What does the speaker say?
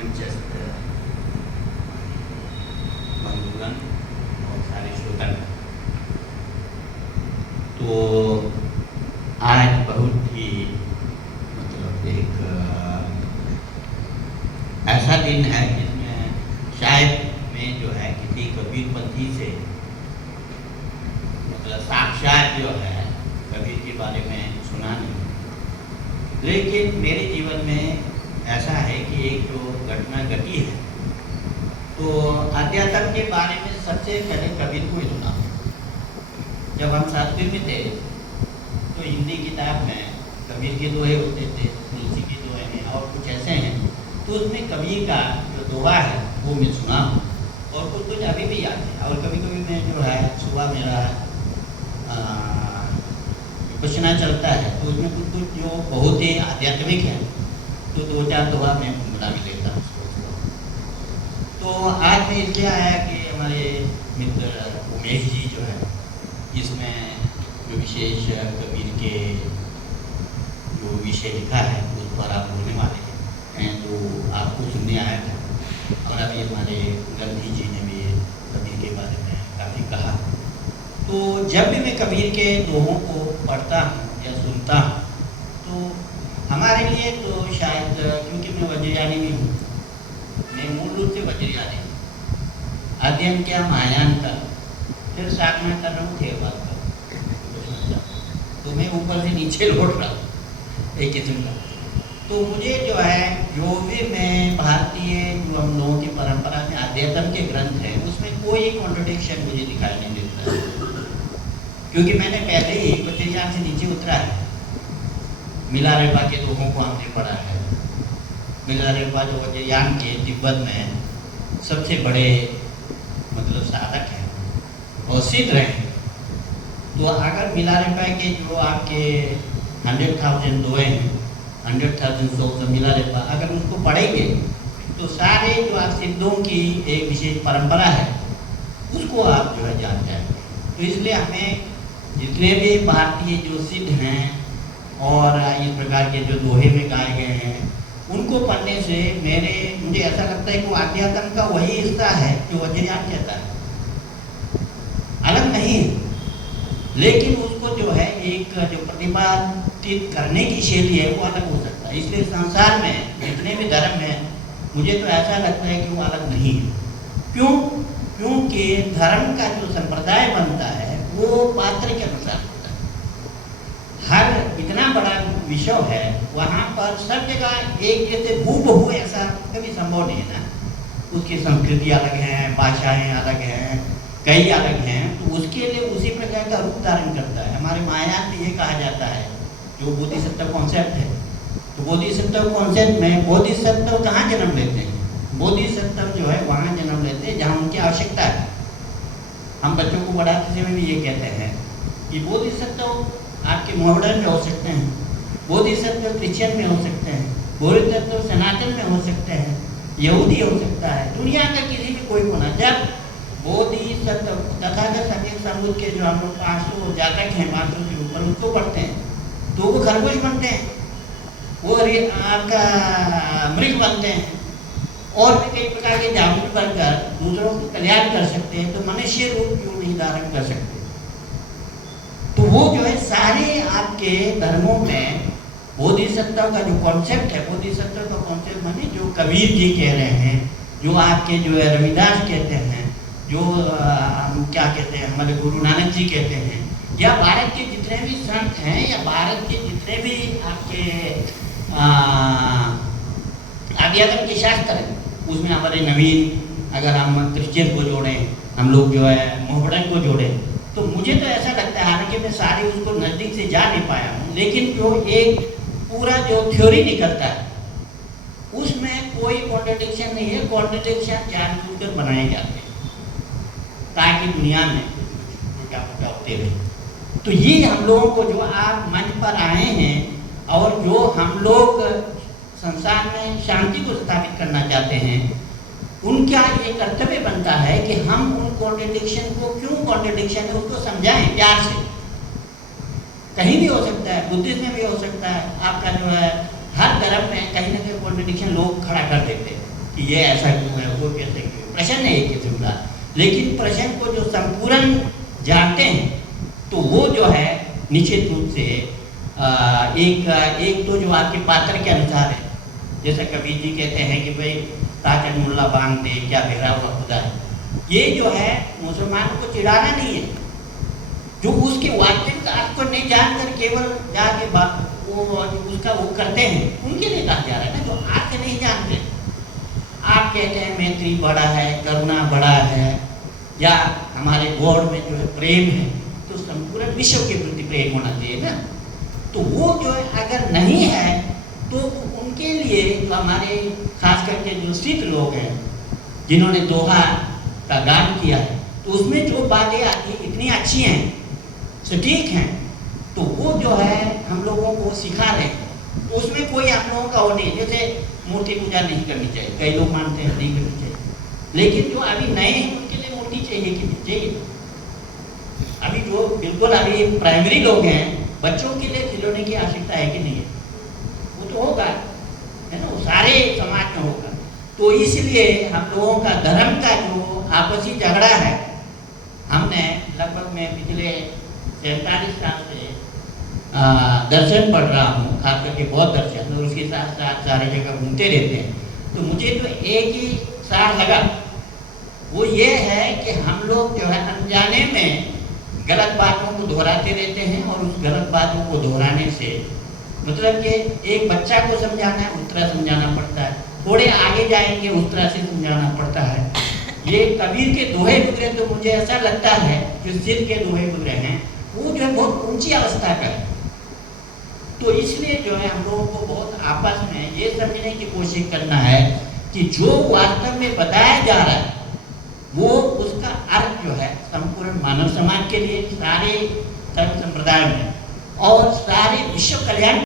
मंचस्थ बंधुगण और सारे श्रोता। तो आज बहुत ही मतलब एक ऐसा दिन है जिसमें शायद मैं जो है किसी कबीरपंथी से मतलब साक्षात जो है कबीर के बारे में सुना नहीं, लेकिन मेरे जीवन में ऐसा है कि एक जो घटना घटी है तो अध्यात्म के बारे में सबसे पहले कबीर को ही सुना। जब हम सातवीं में थे तो हिंदी किताब में कबीर के दोहे होते थे, तुलसी के दोहे हैं और कुछ ऐसे हैं, तो उसमें कबीर का जो दोहा है वो मैं सुना हूँ और कुछ कुछ अभी भी याद है। और कभी कभी मैं जो है सुबह मेरा विपश्यना चलता है तो उसमें कुछ कुछ जो बहुत ही आध्यात्मिक है तो 2-4 दोहा मैं बना भी लेता हूँ। तो आज मैं इसलिए आया कि हमारे मित्र उमेश जी जो है इसमें जो विशेष कबीर के जो विषय लिखा है उस पर आप बोलने वाले हैं तो आपको सुनने आया था। और अभी हमारे गांधी जी ने भी कबीर के बारे में काफ़ी कहा। तो जब भी मैं कबीर के दोहों को पढ़ता हूँ या सुनता हूँ तो हमारे लिए तो शायद क्योंकि मैं वज्रयानी में हूँ, मैं मूल रूप से वज्रयानी अध्ययन क्या महायान का, फिर साधना कर रहा हूँ थेरवाद का, तो मैं ऊपर से नीचे लौट रहा हूँ एक किस्म का। तो मुझे जो है जो भी मैं भारतीय जो हम लोगों की परंपरा में अध्यात्म के ग्रंथ हैं उसमें कोई कॉन्ट्रडिक्शन मुझे दिखाई नहीं देता है, क्योंकि मैंने पहले ही वज्रयान से नीचे उतरा है। मिलारेपा के दोहों को हमने पढ़ा है। मिलारेपा जो वज्रयान के तिब्बत में सबसे बड़े मतलब साधक हैं और सिद्ध रहे। तो अगर मिलारेपा के जो आपके 100,000 दोहे हैं, 100,000 souls मिलारेपा, अगर उसको पढ़ेंगे तो सारे जो आप सिद्धों की एक विशेष परंपरा है उसको आप जो है जान जाएंगे। तो इसलिए हमें जितने भी भारतीय जो सिद्ध हैं और इस प्रकार के जो दोहे में गाए गए हैं उनको पढ़ने से मुझे ऐसा लगता है कि वो अध्यात्म का वही हिस्सा है जो वज्रयान कहता है, अलग नहीं है। लेकिन उसको जो है एक जो प्रतिपादित करने की शैली है वो अलग हो सकता है। इसलिए संसार में जितने भी धर्म हैं मुझे तो ऐसा लगता है कि वो अलग नहीं है। क्यों? क्योंकि धर्म का जो संप्रदाय बनता है वो पात्र के अनुसार होता है। हर इतना बड़ा विश्व है वहाँ पर सब जगह एक जैसे हूबहू ऐसा कभी संभव नहीं है ना। उसकी संस्कृति अलग है, भाषाएं अलग हैं, कई अलग हैं, तो उसके लिए उसी प्रकार का रूप धारण करता है। हमारे महायान में ये कहा जाता है जो बोधिसत्व कॉन्सेप्ट है, तो बोधिसत्व कॉन्सेप्ट में बोधिसत्व कहाँ जन्म लेते हैं? बोधिसत्व जो है वहाँ जन्म लेते हैं जहाँ उनकी आवश्यकता है। हम बच्चों को पढ़ाते समय भी ये कहते हैं कि बोधिसत्व आपके मोहम्मडन में हो सकते हैं, बोधिसत्व क्रिश्चियन में हो सकते हैं, बोधिसत्व सनातन में हो सकते हैं, यहूदी हो सकता है, दुनिया का किसी भी कोई कोना। जब बोधिसत्व तथागत संगीत समुद्र के जो हम लोग 500 जातक हैं, 500 के ऊपर उसको पढ़ते हैं तो वो खरगोश बनते हैं, वो आपका मृग बनते हैं और भी कई प्रकार के जामुन बनकर दूसरों को कल्याण कर सकते हैं। तो मनुष्य रूप क्यों नहीं धारण कर सकते? तो वो जो है सारे आपके धर्मों में बोधिसत्व का जो कॉन्सेप्ट है, बोधिसत्व का कॉन्सेप्ट माने जो कबीर जी कह रहे हैं, जो आपके जो है रविदास कहते हैं, जो हम क्या कहते हैं हमारे गुरु नानक जी कहते हैं, या भारत के जितने भी संत हैं या भारत के जितने भी आपके अध्यात्म के शास्त्र हैं उसमें हमारे नवीन अगर हम क्रिश्चियन को जोड़ें, हम लोग जो है मोहम्मडन को जोड़ें, तो मुझे तो ऐसा लगता है, हालांकि मैं सारे उसको नज़दीक से जा नहीं पाया हूँ, लेकिन जो एक पूरा जो थ्योरी निकलता है उसमें कोई कॉन्ट्रडिक्शन नहीं है। कॉन्ट्रडिक्शन जानबूझकर बनाए जाते हैं ताकि दुनिया में छोटा मोटा होते रहे। तो ये हम लोगों को जो आप मंच पर आए हैं और जो हम लोग संसार में शांति को स्थापित करना चाहते हैं, उनका ये कर्तव्य बनता है कि हम उन कॉन्ट्रडिक्शन को, क्यों कॉन्ट्रडिक्शन है उसको समझाएं प्यार से। कहीं भी हो सकता है, बुद्धिज्म में भी हो सकता है, आपका जो है हर धर्म में कहीं ना कहीं कॉन्ट्रडिक्शन लोग खड़ा कर देते हैं। कि ये ऐसा क्यों है, वो कैसे क्यों है। प्रश्न है एक किस्म का, लेकिन प्रश्न को जो संपूर्ण जानते हैं तो वो जो है निश्चित रूप से एक तो जो आपके पात्र के अनुसार है। जैसे कबीर जी कहते हैं कि भाई ताकत मुल्ला बांध दे क्या बेरा हुआ खुदा है। ये जो है मुसलमानों को चिढ़ाना नहीं है, जो उसके वास्तविक अर्थ को नहीं जानकर केवल जाके वो उसका वो करते हैं, उनके लिए कहा जा रहा है ना, जो अर्थ नहीं जानते। आप कहते हैं मैत्री बड़ा है, करुणा बड़ा है, या हमारे गॉड में जो है प्रेम है, तो संपूर्ण विश्व के प्रति प्रेम होना चाहिए ना। तो वो जो है अगर नहीं है तो उनके लिए जो हमारे खास करके जो सिद्ध लोग हैं जिन्होंने दोहा का गान किया है, तो उसमें जो बातें आती इतनी अच्छी हैं, सटीक हैं, तो वो जो है हम लोगों को सिखा रहे हैं। तो उसमें कोई हम लोगों का वो नहीं, जैसे मूर्ति पूजा नहीं करनी चाहिए, कई लोग मानते हैं नहीं करनी चाहिए, लेकिन जो अभी नए हैं उनके लिए मूर्ति चाहिए कि नहीं चाहिए। अभी जो बिल्कुल अभी प्राइमरी लोग हैं, बच्चों के लिए खिलौने की आवश्यकता है कि नहीं है, वो तो होगा, है ना, वो सारे समाज में होगा। तो इसलिए हम लोगों का धर्म का जो आपसी झगड़ा है, हमने लगभग मैं पिछले 47 साल से दर्शन पढ़ रहा हूँ, खास करके बौद्ध दर्शन, और उसके साथ साथ सारे जगह घूमते रहते हैं। तो मुझे तो एक ही सार लगा, वो ये है कि हम लोग जो है अनजाने में गलत बातों को दोहराते रहते हैं, और उस गलत बातों को दोहराने से मतलब कि एक बच्चा को समझाना है उस तरह समझाना पड़ता है, थोड़े आगे जाएंगे उस तरह से समझाना पड़ता है। ये कबीर के दोहे गुजरे तो मुझे ऐसा लगता है जो सिद्ध के दोहे गुजरे हैं वो जो है बहुत ऊंची अवस्था का है। तो इसलिए जो है हम लोगों को बहुत आपस में ये समझने की कोशिश करना है कि जो वास्तव में बताया जा रहा है वो उसका अर्थ जो है संपूर्ण मानव समाज के लिए, सारे धर्म संप्रदाय में और सारे विश्व कल्याण